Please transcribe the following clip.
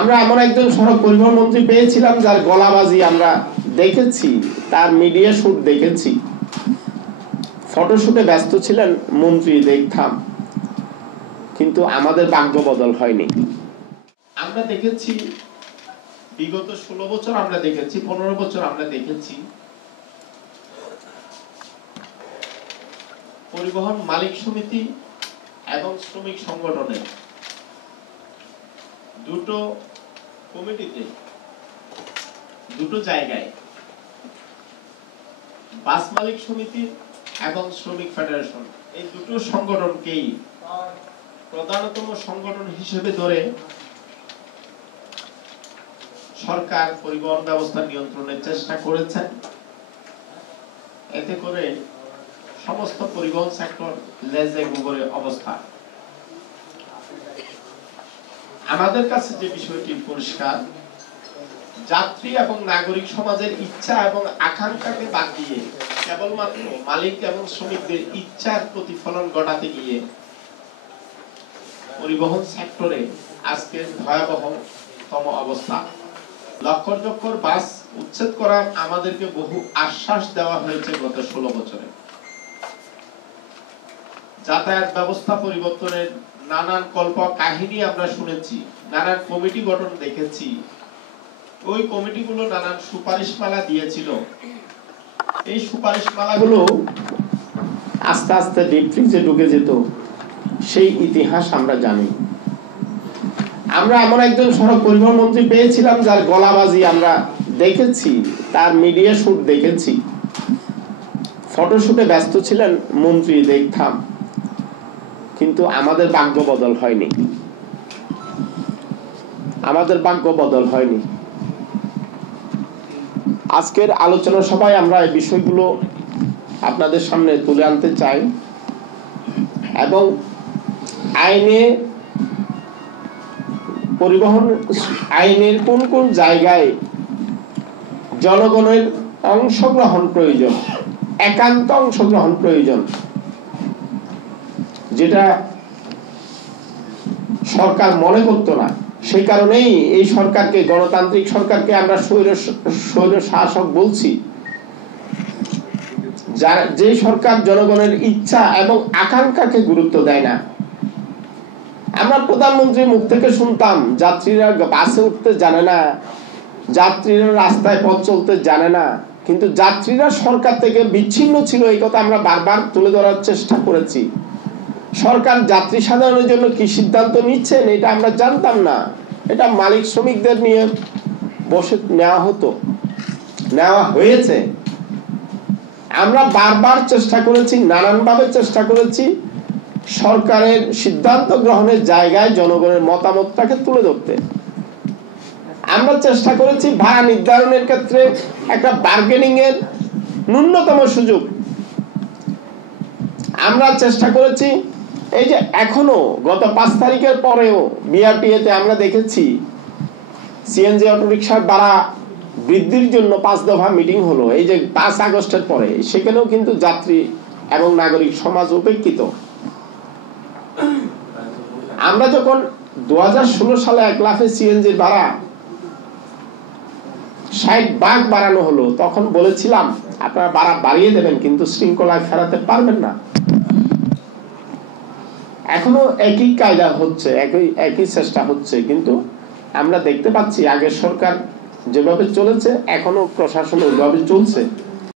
আমরা এমন একজন সড়ক পরিবহন মন্ত্রী পেয়েছিলাম যার গলাবাজি আমরা দেখেছি, তার মিডিয়া শুট দেখেছি, ফটোশুটে ব্যস্ত ছিলেন মন্ত্রী দেখতাম, কিন্তু আমাদের ভাগ্য বদল হয়নি। আমরা দেখেছি বিগত 16 বছর আমরা দেখেছি, 15 বছর আমরা দেখেছি পরিবহন মালিক সমিতি এবং শ্রমিক সংগঠনের দুটো কমিটিতে দুটো জায়গায় বাস মালিক সমিতি এবং শ্রমিক ফেডারেশন এই দুটো সংগঠনকেই প্রধানতম সংগঠন হিসেবে ধরে সরকার পরিবহন ব্যবস্থা নিয়ন্ত্রণের চেষ্টা করেছেন। এতে করে সমস্ত পরিবহন সেক্টর লেজে গোবরে অবস্থা। আমাদের কাছে যে বিষয়টি পরিষ্কার, যাত্রী এবং নাগরিক সমাজের ইচ্ছা এবং আকাঙ্ক্ষাকে বাদ দিয়ে কেবলমাত্র মালিক এবং শ্রমিকদের ইচ্ছার প্রতিফলন ঘটাতে গিয়ে পরিবহন সেক্টরে আজকের ভয়াবহতম অবস্থা। লক্ষর লক্ষর বাস উচ্ছেদ করার আমাদেরকে বহু আশ্বাস দেওয়া হয়েছে গত 16 বছরে। যাতায়াত ব্যবস্থা পরিবর্তনের নানান কল্প কাহিনী আমরা শুনেছি, নানান কমিটি গঠন দেখেছি। ওই কমিটিগুলো নানান সুপারিশমালা দিয়েছিল। এই সুপারিশমালাগুলো আস্তে আস্তে ডিপ ফ্রিজে ঢুকে যেত, সেই ইতিহাস আমরা জানি। আমরা এমন একজন সড়ক পরিবহন মন্ত্রী পেয়েছিলাম যার গলাবাজি আমরা দেখেছি, তার মিডিয়া শুট দেখেছি, ফটোশুটে ব্যস্ত ছিলেন মন্ত্রী দেখতাম, কিন্তু আমাদের ভাগ্য বদল হয়নি। আমাদের ভাগ্য বদল হয়নি। আজকের আলোচনা সভায় আমরা এই বিষয়গুলো আপনাদের সামনে তুলে আনতে চাই এবং আইনে পরিবহন আইনের কোন কোন জায়গায় জনগণের অংশগ্রহণ প্রয়োজন, একান্ত অংশগ্রহণ প্রয়োজন, যেটা সরকার মনে করতো না। সেই কারণেই এই সরকারকে, গণতান্ত্রিক সরকারকে আমরা স্বৈর শাসক বলছি। যে সরকার জনগণের ইচ্ছা এবং আকাঙ্ক্ষাকে গুরুত্ব দেয় না। আমরা প্রধানমন্ত্রীর মুখ থেকে শুনতাম যাত্রীরা বাসে উঠতে জানে না, যাত্রীরা রাস্তায় পথ চলতে জানে না, কিন্তু যাত্রীরা সরকার থেকে বিচ্ছিন্ন ছিল, এই কথা আমরা বারবার তুলে ধরার চেষ্টা করেছি। সরকার যাত্রী সাধারণের জন্য কি সিদ্ধান্ত নিচ্ছেন এটা আমরা জানতাম না। এটা মালিক শ্রমিকদের নিয়ে বসে নেওয়া হয়েছে। আমরা বারবার চেষ্টা করেছি, নানানভাবে চেষ্টা করেছি সরকারের সিদ্ধান্ত গ্রহণের জায়গায় জনগণের মতামতটাকে তুলে ধরতে। আমরা চেষ্টা করেছি ভাড়া নির্ধারণের ক্ষেত্রে একটা বার্গেনিং এর ন্যূনতম সুযোগ। আমরা চেষ্টা করেছি, এই যে এখনো গত 5 তারিখের পরেও বিআরটিএতে আমরা দেখেছি সিএনজি অটোরিকশার ভাড়া বৃদ্ধির জন্য 5 দফা মিটিং হলো, এই যে 5 আগস্টের পরে, সেখানেও কিন্তু যাত্রী এবং নাগরিক সমাজ উপেক্ষিত। আমরা যখন 2016 সালে 1 লাখে সিএনজির ভাড়া 60 ভাগ বাড়ানো হলো, তখন বলেছিলাম আপনারা ভাড়া বাড়িয়ে দেবেন কিন্তু শৃঙ্খলায় ফেরাতে পারবেন না। এখনো একই কায়দা হচ্ছে, একই চেষ্টা হচ্ছে, কিন্তু আমরা দেখতে পাচ্ছি আগের সরকার যেভাবে চলেছে এখনো প্রশাসন ওইভাবে চলছে।